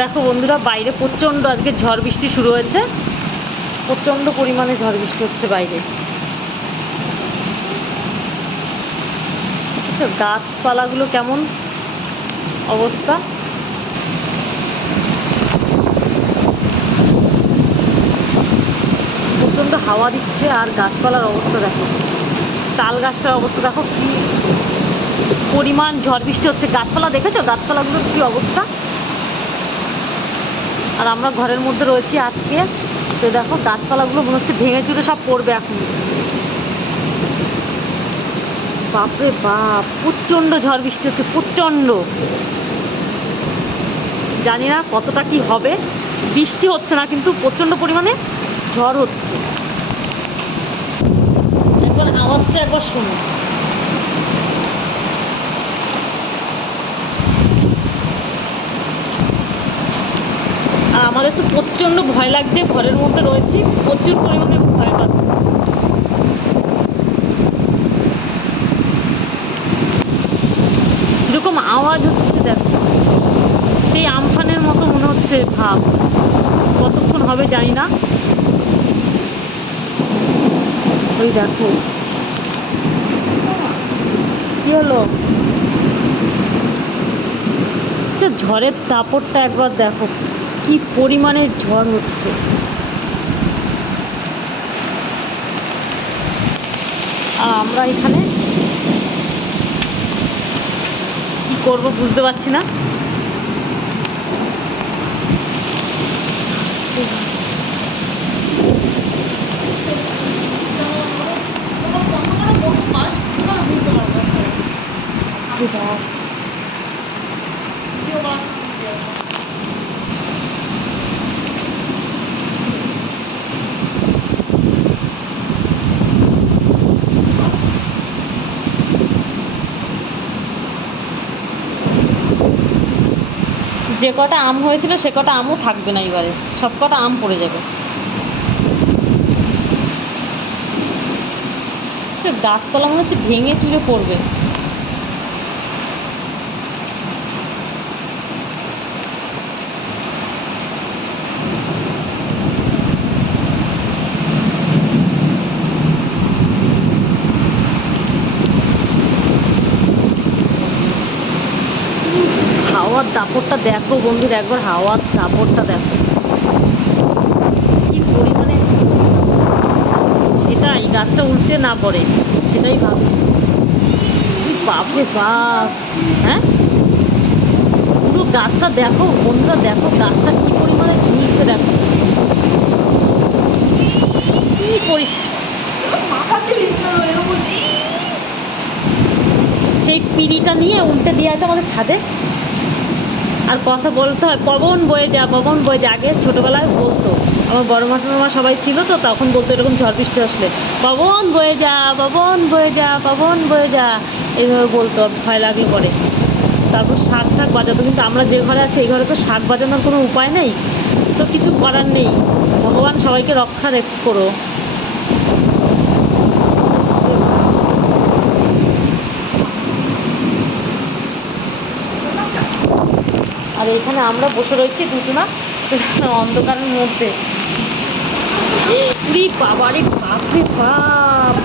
দেখো বন্ধুরা, বাইরে প্রচণ্ড আজকে ঝড় বৃষ্টি শুরু হয়েছে। প্রচণ্ড পরিমাণে ঝড় বৃষ্টি হচ্ছে বাইরে। আচ্ছা, গাছপালাগুলো কেমন অবস্থা। প্রচণ্ড হাওয়া দিচ্ছে আর গাছপালার অবস্থা দেখো। তাল গাছটার অবস্থা দেখো, কি পরিমাণ ঝড় বৃষ্টি হচ্ছে। গাছপালা দেখেছো, গাছপালাগুলোর কি অবস্থা। আর আমরা ঘরের মধ্যে রয়েছি আজকে, তো দেখো গাছপালাগুলো মনে হচ্ছে ভেঙে চুরে সব পড়বে এখন। বাপরে বাপ, প্রচণ্ড ঝড় বৃষ্টি হচ্ছে, প্রচণ্ড। জানি না কতটা কি হবে। বৃষ্টি হচ্ছে না, কিন্তু প্রচণ্ড পরিমাণে ঝড় হচ্ছে। একবার আওয়াজটা একবার শোনো। আর আমাদের তো প্রচণ্ড ভয় লাগছে, ঘরের মধ্যে রয়েছি, প্রচুর পরিমাণে ভয় পাচ্ছি। এরকম আওয়াজ হচ্ছে দেখো, সেই আমফানের মতো মনে হচ্ছে ভাব। কতক্ষণ হবে জানি না। ওই দেখো কি হলো। আচ্ছা, ঝড়ের দাপটটা একবার দেখো, কি পরিমাণে ঝড় হচ্ছে। আর আমরা এখানে কি করব বুঝতে পারছি না। যে কটা আম হয়েছিল সে কটা আমও থাকবে না, এবারে সব কটা আম পড়ে যাবে। গাছপালা মনে হচ্ছে ভেঙে চুরে পড়বে। হাওয়ার দাপটটা দেখো বন্ধুরা, একবার হাওয়ার দাপটটা দেখো কি পরিমাণে। সেটাই, গাছটা উল্টে না পড়ে সেটাই ভাবছি। বাপরে বাপ, হ্যাঁ পুরো গাছটা দেখো বন্ধুরা, দেখো গাছটা কি পরিমাণে ঝুলছে দেখো। কি সেই পিঁড়িটা নিয়ে উল্টে দিয়ে আছে আমাদের ছাদে। আর কথা বলতে হয়, পবন বয়ে যা, পবন বয়ে যা। আগে ছোটোবেলায় বলতো, আমার বড় মামা সবাই ছিল তো, তখন বলতো এরকম ঝড় বৃষ্টি আসলে, পবন বয়ে যা, পবন বয়ে যা, পবন বয়ে যা, এইভাবে বলতো। ভয় লাগলে পরে তারপর শাক ঠাক বাজাতো। কিন্তু আমরা যে ঘরে আছি এই ঘরে তো শাক বাজানোর কোনো উপায় নেই, তো কিছু করার নেই। ভগবান সবাইকে রক্ষা করো। আর এখানে আমরা বসে রয়েছি দুজনা অন্ধকারের মধ্যে। বাবারে বাপরে বাপ।